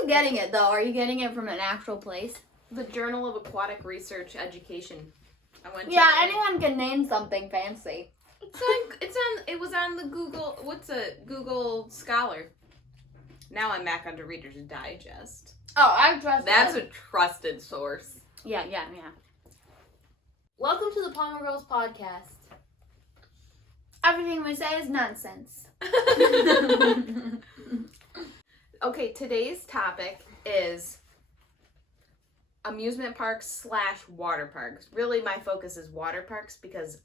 you getting it, though? Are you getting it from an actual place? The Journal of Aquatic Research Education. I went to Yeah, anyone can name something fancy. It was on the Google, Google Scholar. Now I'm back onto Reader's Digest. Oh, I trust That's them. a trusted source. Yeah. Welcome to the Palmer Girls podcast. Everything we say is nonsense. Okay, today's topic is amusement parks / water parks. Really, my focus is water parks because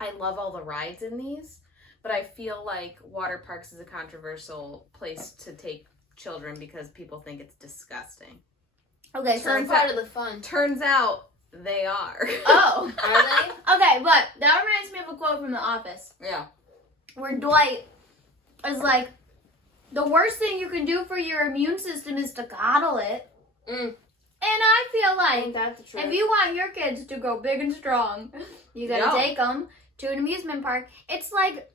I love all the rides in these, but I feel like water parks is a controversial place to take children because people think it's disgusting. Okay, so It's part of the fun. Turns out they are. Oh. Are they? Okay, but that reminds me of a quote from The Office. Yeah. Where Dwight is like, the worst thing you can do for your immune system is to coddle it. Mm. And I feel like Ain't that the truth? if you want your kids to go big and strong, you gotta Yeah. take them to an amusement park. It's like,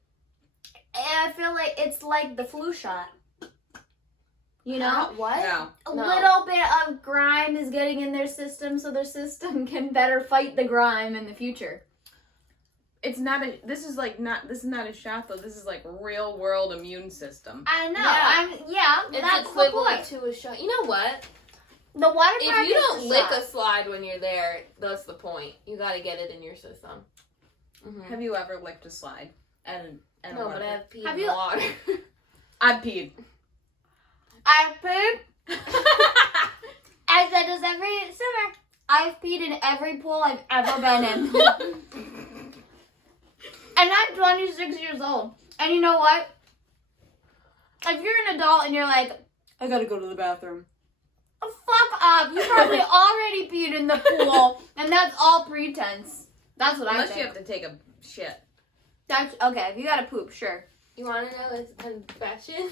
I feel like it's like the flu shot. You know? What? No. A No. little bit of grime is getting in their system so their system can better fight the grime in the future. It's not this is not a shot though. This is like real world immune system. I know. Yeah. It's That's the equivalent point. to a shot. You know what? The water park If you is don't the lick shot. a slide when you're there, that's the point. You gotta get it in your system. Mm-hmm. Have you ever licked a slide? And No, but I have peed Have in you- the water. I peed. I've pooped, as I does every summer. I've peed in every pool I've ever been in. And I'm 26 years old. And you know what? If you're an adult and you're like, I gotta go to the bathroom. Fuck up. You probably already peed in the pool. And that's all pretense. That's what I Unless think. you have to take a shit. That's, okay, if you gotta poop, sure. You wanna know a confession?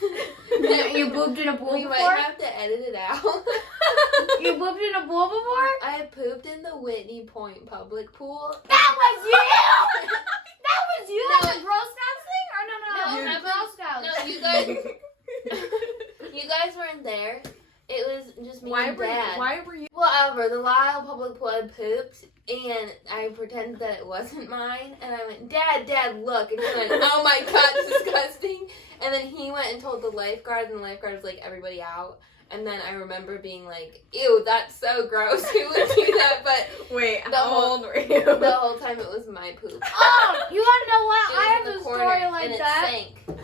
You pooped in a pool We before? might have to edit it out. You pooped in a pool before? I pooped in the Whitney Point public pool. That was you! That was you No. at the Girl Scouts thing? Or no, No, it was Girl Scouts. No, you guys weren't there. It was just me and Dad. Why were you? Whatever, the Lyle public pool had pooped, and I pretended that it wasn't mine, and I went, Dad, look, and he went, oh my god, disgusting, and then he went and told the lifeguard, and the lifeguard was like, everybody out, and then I remember being like, ew, that's so gross, who would do that, but Wait, The how whole- old were you? the whole time it was my poop. Oh, you want to know what? It I was in have the a corner, story like and that. it sank.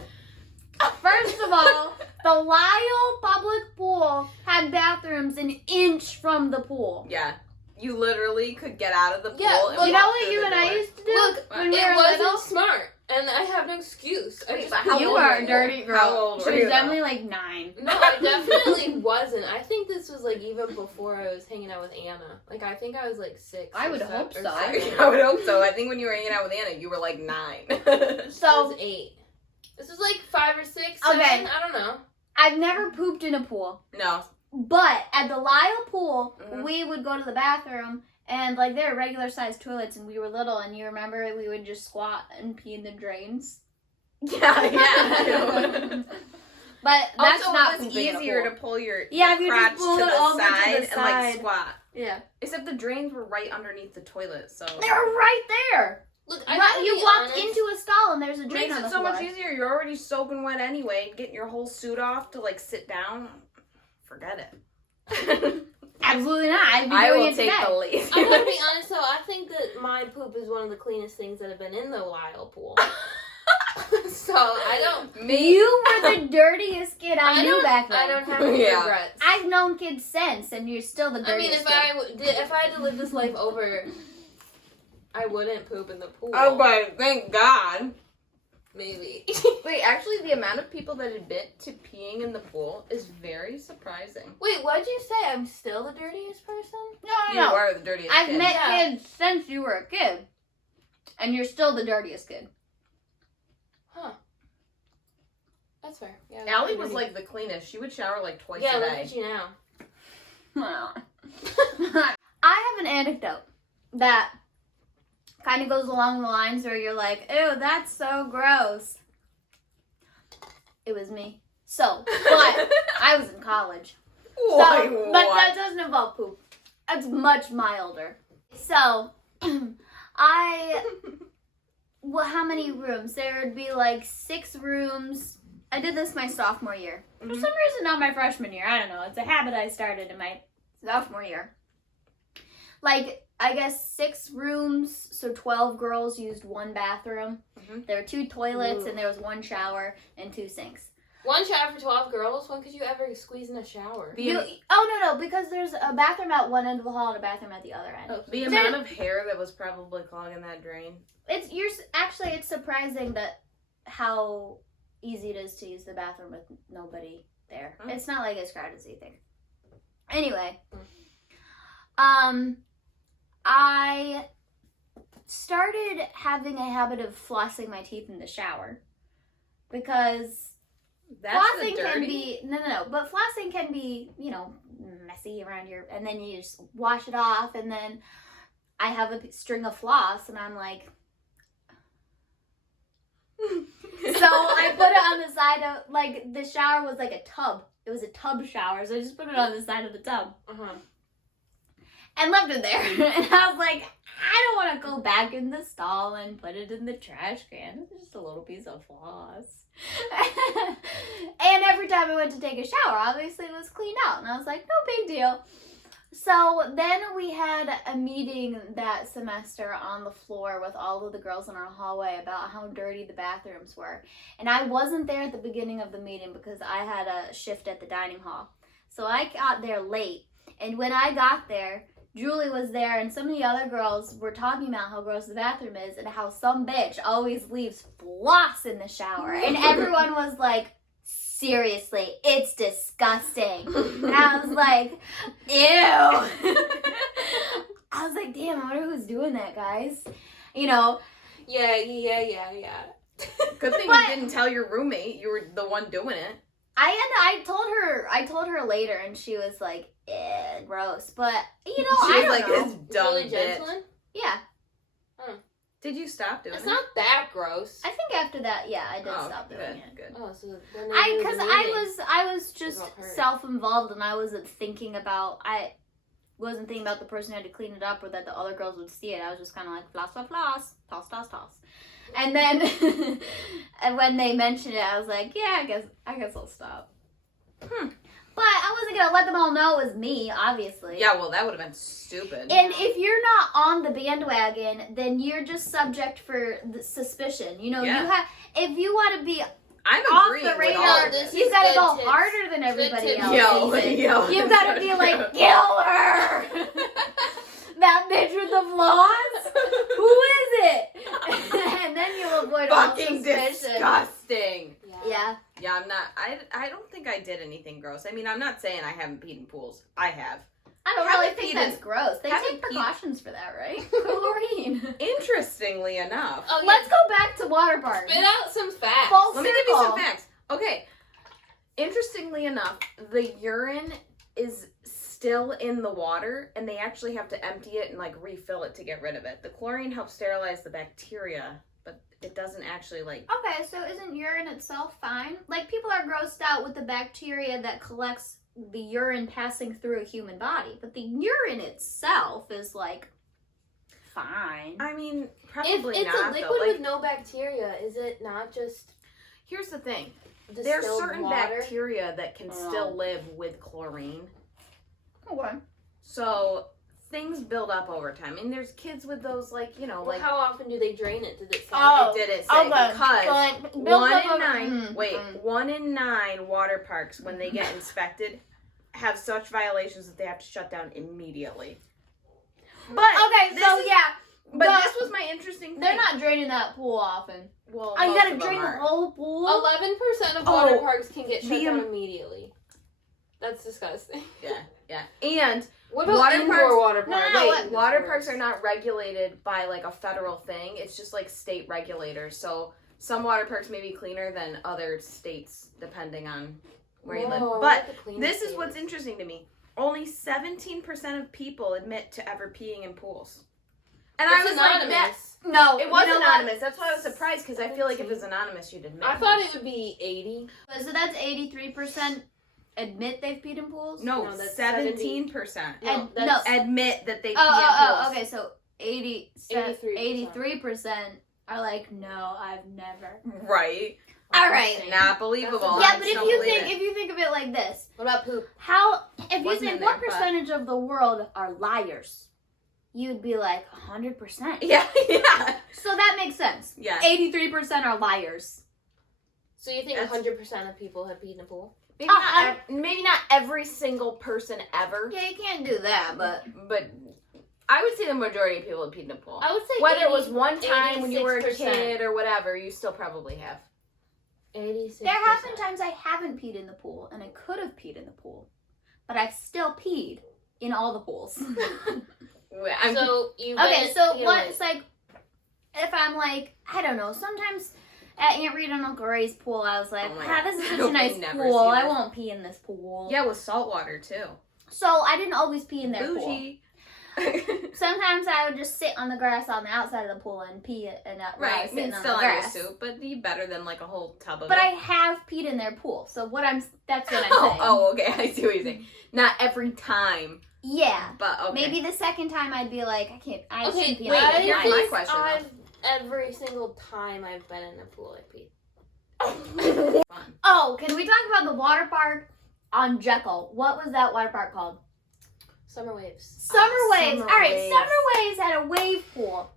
First of all, the Lyle public pool had bathrooms an inch from the pool. Yeah. You literally could get out of the pool Yeah, and look, You know walk what through you the and I door. used to do Look, when we it were wasn't little? smart, and I have no excuse. I Wait, just but how You old were were a you? dirty girl. How old She were was you, definitely like 9. No, I definitely wasn't. I think this was like even before I was hanging out with Anna. Like I think I was like 6. I or would seven- hope or so. seven. I would hope so. I think when you were hanging out with Anna, you were like 9. I So, was 8. This was like 5 or 6. 7, Okay. I don't know. I've never pooped in a pool. No. But at the Lyle pool, Mhm. we would go to the bathroom, and like there were regular sized toilets, and we were little, and you remember we would just squat and pee in the drains. Yeah. But that's also, not it was pooping in a easier pool. to pull your Yeah, if you just crotch pull to it the over to the side and like side. squat. Yeah, Except the drains were right underneath the toilet, so they were right there. Look, I Right, gotta you be walked honest. into a stall, and there's a it drain makes on the it so floor. much easier. You're already soaking wet anyway. Getting your whole suit off to like sit down, forget it. Absolutely not. I'd be I doing will it take today. the lazy. I gotta be honest though, I think that my poop is one of the cleanest things that have been in the Lyle pool. So I don't. You were the dirtiest kid I knew back then. I don't have any Yeah. regrets. I've known kids since, and you're still the I mean, dirtiest if kid. if I had to live this life over, I wouldn't poop in the pool. Oh, but thank God. Maybe. Wait, actually, the amount of people that admit to peeing in the pool is very surprising. Wait, what'd you say? I'm still the dirtiest person? No, You no, no. are the dirtiest I've kid. met Yeah. kids since you were a kid, and you're still the dirtiest kid. Huh. That's fair. Yeah. Allie was like the cleanest. She would shower like twice yeah, a look day. at you now. Well, I have an anecdote that kind of goes along the lines where you're like, ew, that's so gross. It was me. So, but I was in college. Why, So, but that doesn't involve poop. It's much milder. So, well, how many rooms? There would be like 6 rooms. I did this my sophomore year. For some reason, not my freshman year. I don't know. It's a habit I started in my sophomore year. Like, I guess 6 rooms, so 12 girls used 1 bathroom. There were 2 toilets, and there was 1 shower and 2 sinks. 1 shower for 12 girls? When could you ever squeeze in a shower? No, because there's a bathroom at one end of the hall and a bathroom at the other end. The amount of hair that was probably clogging that drain. It's surprising that how easy it is to use the bathroom with nobody there. It's not like as crowded as you think. Anyway, I started having a habit of flossing my teeth in the shower because flossing can be but flossing can be, messy around and then you just wash it off, and then I have a string of floss and I'm like so I put it on the side of, like, the shower was like a tub. It was a tub shower, so I just put it on the side of the tub. And left it there. And I was like, I don't want to go back in the stall and put it in the trash can. It's just a little piece of floss. And every time I went to take a shower, obviously it was cleaned out. And I was like, no big deal. So then we had a meeting that semester on the floor with all of the girls in our hallway about how dirty the bathrooms were. And I wasn't there at the beginning of the meeting because I had a shift at the dining hall. So I got there late. And when I got there, Julie was there and some of the other girls were talking about how gross the bathroom is and how some bitch always leaves floss in the shower. And everyone was like, seriously, it's disgusting. And I was like, ew. I was like, damn, I wonder who's doing that, guys. Yeah. Good thing you didn't tell your roommate you were the one doing it. I told her later, and she was like, gross. But, She I was don't like, know. this dumb Really bitch. gentleman? Yeah. Did you stop doing It's it? not that gross. I think after that, yeah, I did stop doing it. Good. Oh, so then Because I was just Without her. self-involved, and I wasn't thinking about the person who had to clean it up or that the other girls would see it. I was just kind of like floss, floss, floss, toss, toss, toss. And then and when they mentioned it, I was like, yeah, I guess I'll stop. But I wasn't gonna let them all know it was me, obviously. Yeah, well, that would have been stupid. And if you're not on the bandwagon, then you're just subject for the suspicion. You have, if you want to be I'm off agreeing the with radar, all of this this. you is gotta good go tips. harder than everybody tips. else. Yo. You gotta be like, kill her! That bitch with the flaws? Who is it? And then you'll avoid all Fucking suspicion. disgusting. Yeah. Yeah, I'm not. I don't think I did anything gross. I mean, I'm not saying I haven't peed in pools. I have. I don't Haven't really think peed in- that's gross. They haven't take peed- precautions for that, right? Chlorine. Interestingly enough. Oh, yeah. Let's go back to water parks. Spit out some facts. Full Let me give you some circle. facts. Okay. Interestingly enough, the urine is still in the water, and they actually have to empty it and refill it to get rid of it. The chlorine helps sterilize the bacteria, but it doesn't actually Okay, so isn't urine itself fine? People are grossed out with the bacteria that collects the urine passing through a human body, but the urine itself is fine. I mean, If probably it's not. a liquid though. with no bacteria, is it not just Here's the thing. distilled There's certain water? bacteria that can still live with chlorine. Okay. So things build up over time. I mean, there's kids with those, Well, how often do they drain it? Did it say? Oh, it didn't say because build one up in over- nine. One in 9 water parks when they get inspected have such violations that they have to shut down immediately. But Okay, this so is- yeah. But this was my interesting thing. They're not draining that pool often. Well, Oh, you most gotta of them drain the aren't. whole pool? 11% of water Oh, parks can get shut the, down immediately. That's disgusting. Yeah. And What about Water indoor parks- water parks? wait, water parks are not regulated by a federal thing. It's just state regulators. So some water parks may be cleaner than other states depending on where you live. Whoa, But what the cleanest this is state what's interesting to me. Only 17% of people admit to ever peeing in pools. And I It's was like, anonymous. that, No, it was you know anonymous. That's why I was surprised, because I feel like if it was anonymous, you'd admit. I thought it would be 80. what? So that's 83% admit they've peed in pools? No, No, that's 17%. No, And- that's Admit that they pee Oh, in pools. okay, so 83% are like, no, I've never. Right. All right. Not believable. Yeah, I but just if don't you believe think it. if you think of it like this, What about poop? if you Wasn't think in what there, but- percentage of the world are liars, you'd be like 100%. Yeah, yeah. So that makes sense. Yeah. 83% are liars. So you think That's- 100% of people have peed in a pool? Maybe not every single person ever, Yeah, you can't do that, but but I would say the majority of people have peed in a pool. I would say Whether it was one time when you were a 86%. kid or whatever, you still probably have. 86%. there have been times I haven't peed in the pool, and I could have peed in the pool, but I've still peed in all the pools. So you Okay, went- so you what's like, if I'm like, I don't know, sometimes at Aunt Rita and Uncle Ray's pool, I was like, Oh my this is God. such a nice I've never pool. seen I it. won't pee in this pool. Yeah, with salt water too. So I didn't always pee in their pool. Bougie. Sometimes I would just sit on the grass on the outside of the pool and pee it, and Right, sitting it's on still the on your grass. soup, but you better than like a whole tub of But it. I have peed in their pool, so that's what I'm saying. Oh, okay, I see what you're saying. Not every time, Yeah. but okay. Maybe the second time I'd be like, I Okay, shouldn't pee wait, in my here's pool. my question, though. I've every single time I've been in a pool, I peed. Fun. Oh, can we talk about the water park on Jekyll? What was that water park called? Summer waves. Summer Waves. Summer All right, Waves. Summer Waves had a wave pool.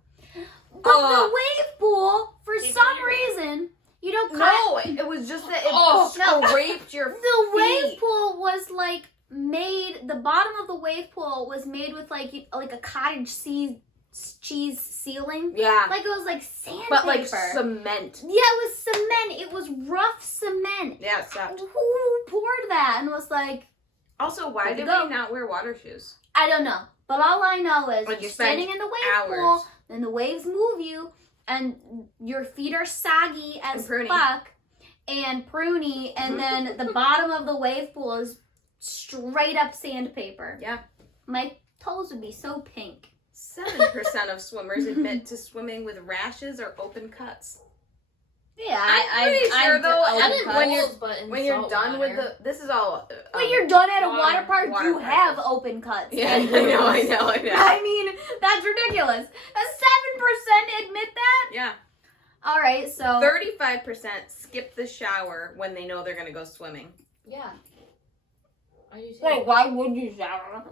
But the wave pool, for You some can't- reason, you don't cut. No, it was just that it Oh, scraped your The wave feet. pool was like made. The bottom of the wave pool was made with like a cottage cheese ceiling. Yeah, Like it was like sandpaper. but like cement. Yeah, it was cement. It was rough cement. Yeah, it sucked. Who poured that and was like, Also, why Good to did go. we not wear water shoes? I don't know. But all I know is Like you you're spent standing in the wave hours. pool, and the waves move you, and your feet are soggy as And pruny. fuck and pruny, and then the bottom of the wave pool is straight up sandpaper. Yeah. My toes would be so pink. 7% of swimmers admit to swimming with rashes or open cuts. Yeah, I'm pretty sure, though, I and didn't when pools, you're- but in When you're salt done with water. this is all. when you're done at a water- water park, water you park. have open cuts. Yeah, and I know, I bruises. know, I know. I mean, that's ridiculous. 7% admit that? Yeah. All right, so 35% skip the shower when they know they're gonna go swimming. Yeah. I do too. wait, why would you shower?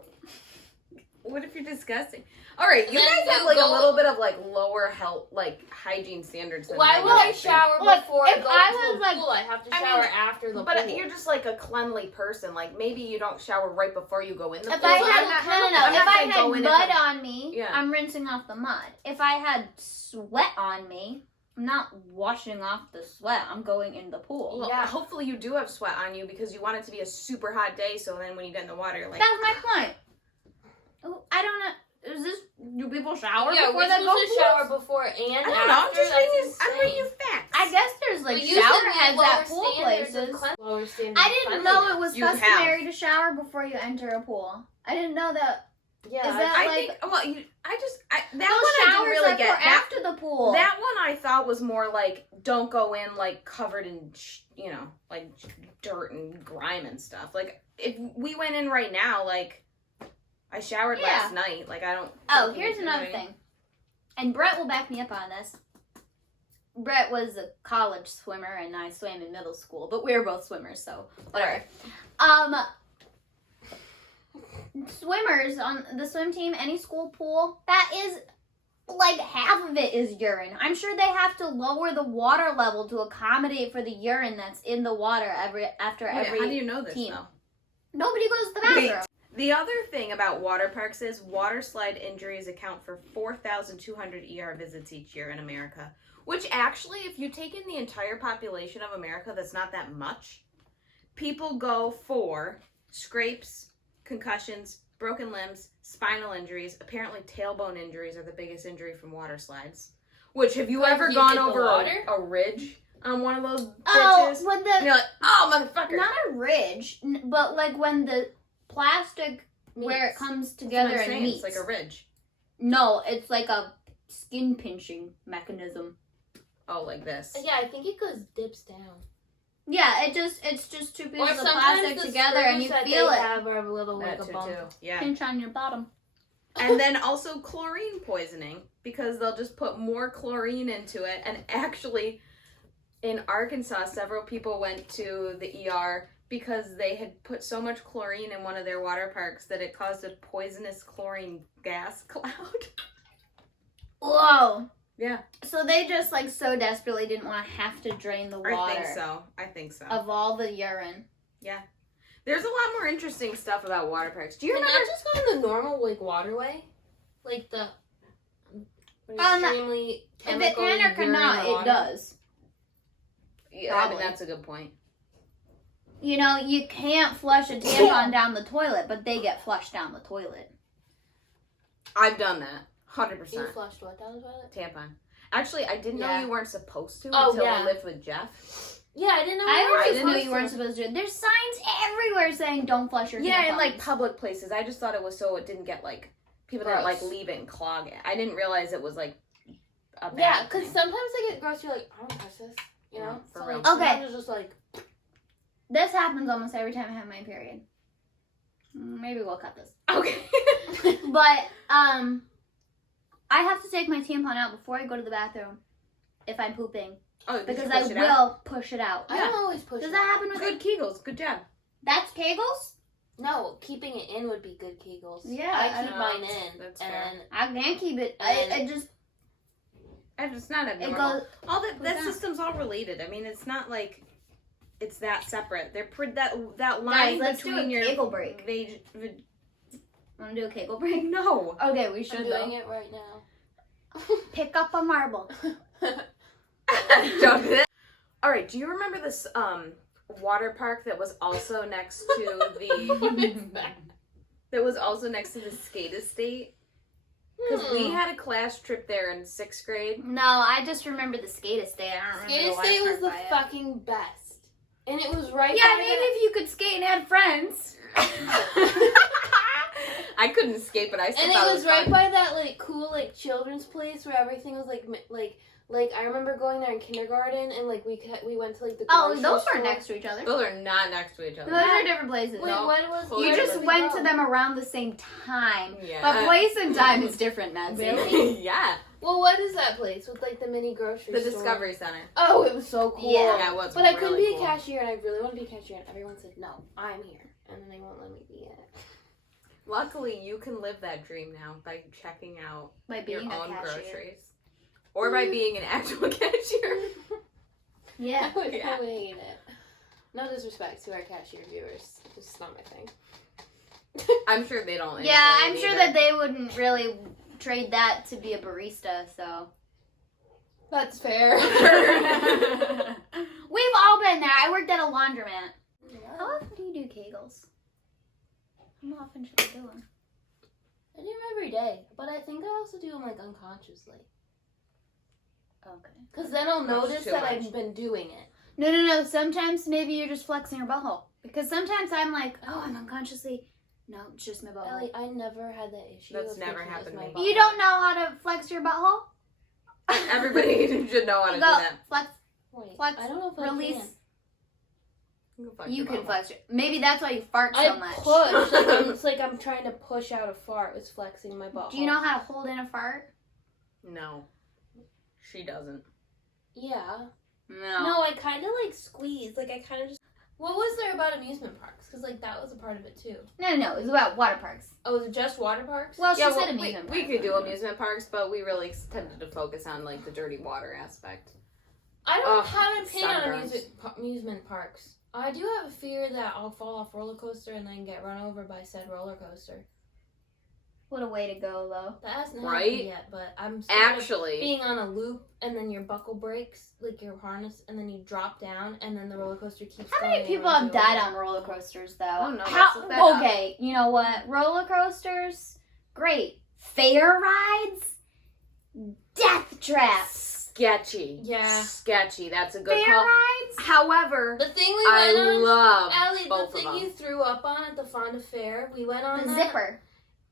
What if you're disgusting? All right, you Then guys have you like a go- little bit of like lower health, like hygiene standards. Than Why I would I think. shower Like, before I if go I to was, a like- pool? I have to I shower mean, after the But pool. you're just like a cleanly person. Like maybe you don't shower right before you go in the If pool. I but had I'm not- no, I'm if not I gonna go had in mud if I'm- on me, Yeah. I'm rinsing off the mud. If I had sweat on me, I'm not washing off the sweat. I'm going in the pool. Well, Yeah. hopefully you do have sweat on you because you want it to be a super hot day. So then when you get in the water, you're like, That's my point. Oh, I don't know. Is this do people shower yeah, before we're they go supposed to pools? shower before and I after. don't know. I'm just That's reading. I'm insane. reading you facts. I guess there's like We used to shower be heads lower at pool standards of places. lower standards I of didn't know it was You customary to shower before you enter a pool. I didn't know that. Yeah, Is that I like- think. Well, that Those one I showers didn't really are get. for after the pool. That one I thought was more like don't go in like covered in like dirt and grime and stuff. Like if we went in right now, like I showered Yeah. last night. Like I don't. Oh, think here's you another know what I mean? thing. And Brett will back me up on this. Brett was a college swimmer and I swam in middle school, but we were both swimmers, so whatever. Swimmers on the swim team, any school pool, that is like half of it is urine. I'm sure they have to lower the water level to accommodate for the urine that's in the water after Wait, every how do you know this team. though? Nobody goes to the Wait. bathroom. The other thing about water parks is water slide injuries account for 4,200 ER visits each year in America. Which actually, if you take in the entire population of America, that's not that much. People go for scrapes, concussions, broken limbs, spinal injuries. Apparently, tailbone injuries are the biggest injury from water slides. Which, have you Like, ever you gone hit the over water? a ridge on one of those Oh, bridges? when And the you're like, oh, motherfucker. not a ridge, but like when the plastic where it Meats. comes That's what together I'm and saying. meets. It's like a ridge. No, it's like a skin pinching mechanism. Oh, like this. Yeah, I think it dips down. Yeah, it's just two Or pieces of sometimes plastic the together and you screws that feel they it have are a little like That a bump. too. Yeah. pinch on your bottom. And then also chlorine poisoning, because they'll just put more chlorine into it. And actually, in Arkansas, several people went to the ER because they had put so much chlorine in one of their water parks that it caused a poisonous chlorine gas cloud. Whoa. Yeah. So they just like so desperately didn't want to have to drain the water I think so. of all the urine. There's a lot more interesting stuff about water parks. Do you Can remember? that just go in the normal like waterway? Like the extremely If it chemical can or cannot, urine it water? does. Yeah, I mean, Probably. that's a good point. You know, you can't flush a tampon down the toilet, but they get flushed down the toilet. I've done that. You 100%. flushed what down the toilet? Tampon. Actually, I didn't know Yeah. you weren't supposed to Oh, until yeah. I lived with Jeff. Yeah, I didn't know. I you were always didn't knew supposed you weren't to. supposed to. There's signs everywhere saying don't flush your Yeah, tampons. in like public places. I just thought it was so it didn't get like people didn't like Gross. leave it and clog it. I didn't realize it was like a bad Yeah, because thing. sometimes I get gross. You're like, I don't touch this. You know? Yeah, for So, real. like, Okay. sometimes it's just like. This happens almost every time I have my period. Maybe we'll cut this. Okay. But I have to take my tampon out before I go to the bathroom if I'm pooping Oh, because I will push it out. I don't always push. Does it that out. happen with Good Kegels. Good job. That's Kegels? No, keeping it in would be good Kegels. Yeah, I keep know. mine in, That's and fair. then I can't keep it. And- It just It's not it abnormal. goes. All that What's that? system's all related. I mean, it's not like it's that separate. They're that line Guys, let's do between a your Kegel break. vag- Want to do a Kegel break? no. Okay, we I'm should doing though. it right now. Pick up a marble. Don't do that. All right. Do you remember this water park that was also next to the that was also next to the skate estate? Because we had a class trip there in 6th grade. No, I just remember the skate estate. I don't remember Skate the water Estate was park the by it. fucking best, and it was right. Yeah, by maybe if you could skate and had friends. I couldn't skate, but I still And thought it was right fun. by that like cool like children's place where everything was like I remember going there in kindergarten and like we went to like the Oh, grocery those store. weren't next to each other. Those are not next to each other. Those are different places. Wait, No. what was? You You where just did we went go? to them around the same time. Yeah. But place and time is different, Nancy. Really? Yeah. Well, what is that place with like the mini grocery The store? Discovery Center. Oh, it was so cool. Yeah. Yeah, it was. But I couldn't really be cool. a cashier, and I really want to be a cashier, and everyone said no, I'm here, and then they won't let me be in it. Luckily, you can live that dream now by checking out By your being a own cashier. groceries, or by being an actual cashier. Yeah. I would Yeah. probably hate it. No disrespect to our cashier viewers, it's just not my thing. I'm sure they don't. Yeah, enjoy I'm it sure either. that they wouldn't really trade that to be a barista, so. That's fair. We've all been there. I worked at a laundromat. How often do you do Kegels? How often should I do them? I do them every day, but I think I also do them like unconsciously. Okay. Because then I'll That's notice too that much. I've been doing it. No. Sometimes maybe you're just flexing your butthole. Because sometimes I'm like, oh, I'm unconsciously. No, it's just my butthole. Ellie, I never had that issue. That's of never thinking it was happened to my me. body. You don't know how to flex your butthole? Everybody should know how to You do go, that. flex, Wait, flex, I don't know if release. I can. You your can butthole. flex your. Maybe that's why you fart so I much. push. It's like I'm trying to push out a fart. It's flexing my butt. Do you know how to hold in a fart? No, she doesn't. Yeah. No. No, I kind of like squeeze. Like I kind of just. What was there about amusement parks? Because like that was a part of it too. No. It's about water parks. Oh, was it just water parks? Well, she Yeah, said well, amusement we parks. could do amusement parks, but we really tended to focus on like the dirty water aspect. I don't Ugh, have an opinion on sunburns. amusement parks. I do have a fear that I'll fall off roller coaster and then get run over by said roller coaster. What a way to go, though. That hasn't Right? happened yet, but I'm scared of Actually, being on a loop and then your buckle breaks, like your harness, and then you drop down and then the roller coaster keeps How going. many and people runs have you died over. on roller coasters, though? Oh, no, let's look that up. Okay, you know what? Roller coasters, great. Fair rides, death traps. sketchy. Yeah. Sketchy. That's a good Fair call. rides. However, The thing we I went on, love Allie, both the of thing them. you threw up on at the Fonda Fair, we went on The that. zipper.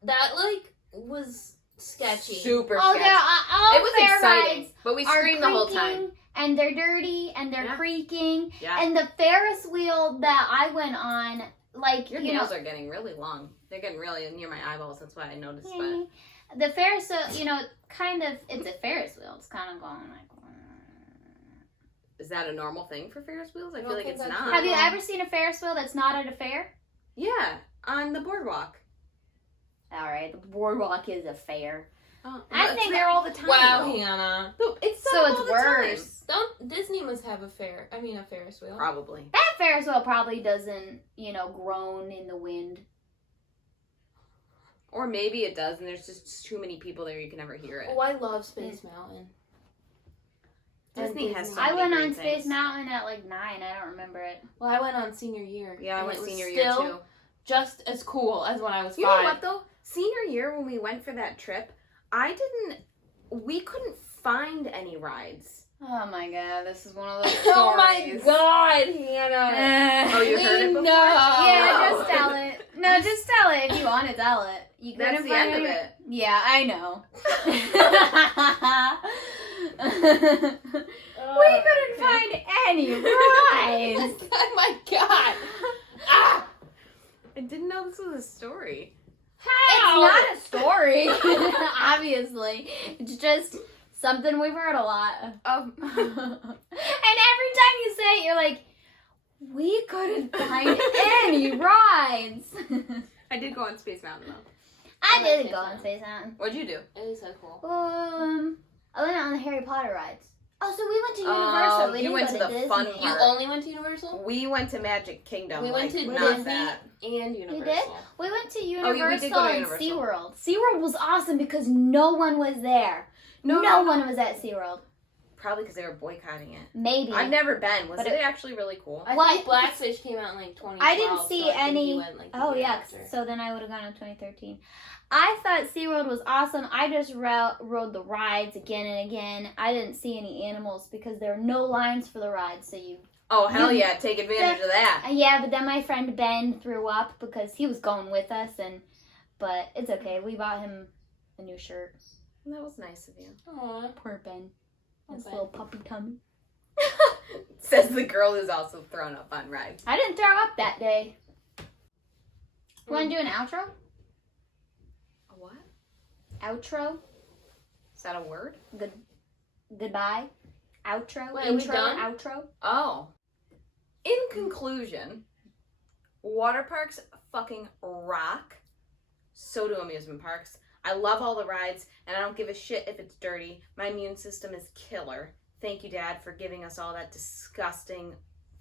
That like was sketchy. Super Oh, sketchy. they're all It was fair exciting, rides but we are screamed the whole time. creaking, and they're dirty, and they're Yeah. creaking. Yeah. And the Ferris wheel that I went on, like, Your you nails know, are getting really long. They're getting really near my eyeballs. That's why I noticed. But the Ferris wheel, you know, kind of, it's a Ferris wheel. It's kind of going like. is that a normal thing for Ferris wheels? I I feel don't like think it's that's not. Have you ever seen a Ferris wheel that's not at a fair? Yeah, on the boardwalk. All right, the boardwalk is a fair. Oh, I it's think- there all the time. Wow, though. Hannah. No, it's set So up it's all the worse. Don't Disney must have a Ferris wheel. time. Probably. That Ferris wheel probably doesn't, you know, groan in the wind. Or maybe it does, and there's just too many people there you can never hear it. Oh, I love Space Mountain. Disney And has Disney. so I many went great on Space things. Mountain at like 9. I don't remember it. Well, I went on senior year. Yeah, I and went it was senior year still too. just as cool as when I was You 5. know what though? Senior year when we went for that trip, we couldn't find any rides. Oh my god, this is one of those Oh my god, Hannah. Oh, you heard it before? Yeah, just tell it. No, just tell it if you want to tell it. You That's couldn't the find end of any- it. Yeah, I know. Oh, We couldn't find any rides. Oh my god. Ah! I didn't know this was a story. It's not a story, obviously. It's just something we've heard a lot. And every time you say it, you're like, we couldn't find any rides. I did go on Space Mountain though. I I did like go Space on Space Mountain. What'd you do? It is so cool. I went on the Harry Potter rides. Oh, so we went to Universal. We you didn't went go to to the Disney. fun You part. only went to Universal? We went to Magic Kingdom. We went to not Disney that. and Universal. did? We went to Oh, yeah, Universal we did go to and Universal. SeaWorld. SeaWorld was awesome because no one was there. No one was at SeaWorld. Probably because they were boycotting it. Maybe. I've never been. Was But it actually really cool? I Well, think Blackfish came out in like 2012. I didn't see so I think any- you went, like, the Oh, year yeah. after. So then I would have gone in 2013. I thought SeaWorld was awesome. I just rode the rides again and again. I didn't see any animals because there were no lines for the rides. So you... Oh, hell yeah. Take advantage of that. Yeah, but then my friend Ben threw up because he was going with us. But it's okay. We bought him a new shirt. That was nice of you. Aw. Poor Ben. His Ben. little puppy tummy. Says the girl who's also thrown up on rides. I didn't throw up that day. You want to do an outro? A what? Outro? Is that a word? Goodbye? Outro? Wait, are we Intro? done? Outro? Oh. In conclusion, water parks fucking rock. So do amusement parks. I love all the rides, and I don't give a shit if it's dirty. My immune system is killer. Thank you, Dad, for giving us all that disgusting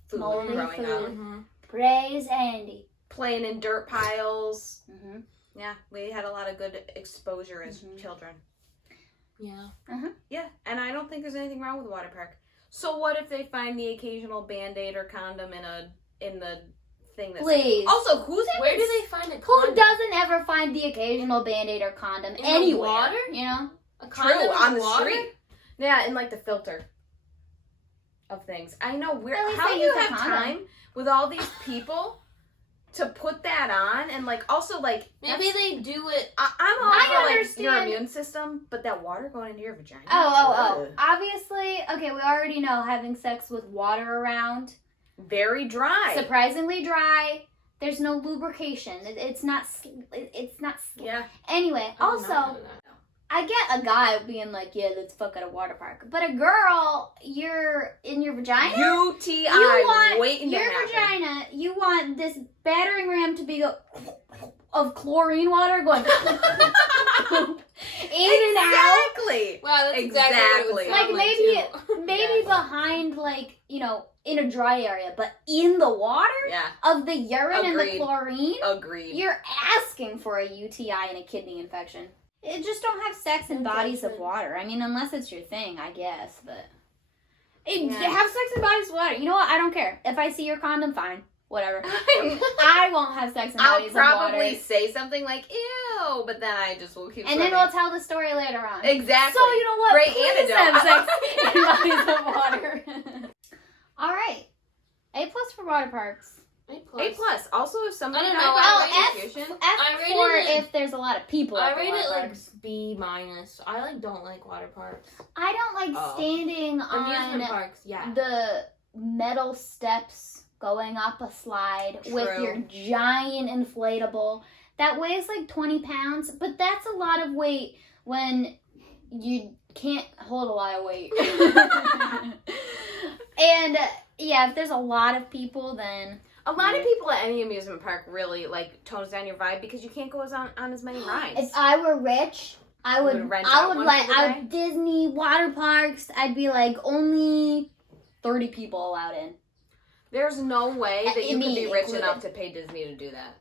food Moldy growing food. up. Mhm. Praise Andy. Playing in dirt piles. Mm-hmm. Yeah, we had a lot of good exposure as Mhm. children. Yeah. Yeah, and I don't think there's anything wrong with a water park. So what if they find the occasional Band-Aid or condom in the thing that's... Please. Also, who's Where do they find a Who condom? doesn't ever find the occasional Band-Aid or condom In the anywhere? water? You know? A True, condom in on the water? street. Yeah, in like the filter of things. I know. At least How they do you use a have condom. time with all these people to put that on and like also like Maybe they do it. I'm all I for like your understand. immune system, but that water going into your vagina. Oh. Ugh. Obviously, okay, we already know having sex with water around. Very dry. Surprisingly dry. There's no lubrication. It's not. It's not. Yeah. Anyway, I did also, not know that. I get a guy being like, "Yeah, let's fuck at a water park," but a girl, you're in your vagina. UTI You want waiting to your happen. vagina. You want this battering ram to be of chlorine water going in and out. Exactly. Wow, that's exactly what it would Exactly. sound Like, too. Maybe Yeah. behind, like, you know, in a dry area, but in the water Yeah. of the urine and the Agreed. chlorine, Agreed. you're asking for a UTI and a kidney infection. It just don't have sex in That's bodies of excellent. water. I mean, unless it's your thing, I guess, but Yeah. have sex in bodies of water. You know what? I don't care. If I see your condom, fine. Whatever. I won't have sex in I'll bodies of water. probably say something like "ew," but then I just will keep. And then swimming. we'll tell the story later on. Exactly. So you know what? Great Please antidote. have sex in bodies of water. All right. A+ for water parks. A plus. Also, if somebody I don't got know, bad I execution, I F rated for it- if there's a lot of people. I at the rate it water like parks. B minus. I like don't like water parks. I don't like Oh. standing Amusement on parks, yeah. the metal steps going up a slide with True. your giant inflatable that weighs like 20 pounds, but that's a lot of weight when you can't hold a lot of weight. And yeah, if there's a lot of people, then a lot of people at any amusement park really like tones down your vibe because you can't go on as many rides. if I were rich, I You would would rent out one for the I day? Disney water parks. I'd be like only 30 people allowed in. There's no way that you Me could be rich included. enough to pay Disney to do that.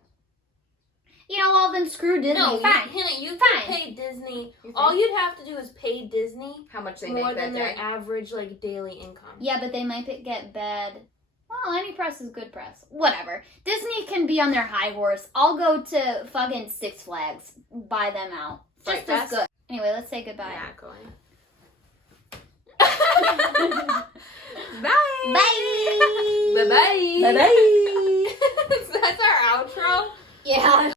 You know, well then screw Disney. No, Fine. Hannah, you Fine. can pay Disney. You think? All you'd have to do is pay Disney How much they more make that than their day. average like daily income. Yeah, but they might get bad. Well, any press is good press. Whatever. Disney can be on their high horse. I'll go to fucking Six Flags. Buy them out. Fright Just as Fest? good. Anyway, let's say goodbye. Not going. Bye. Bye. Bye bye. Bye bye. That's our outro. Yeah.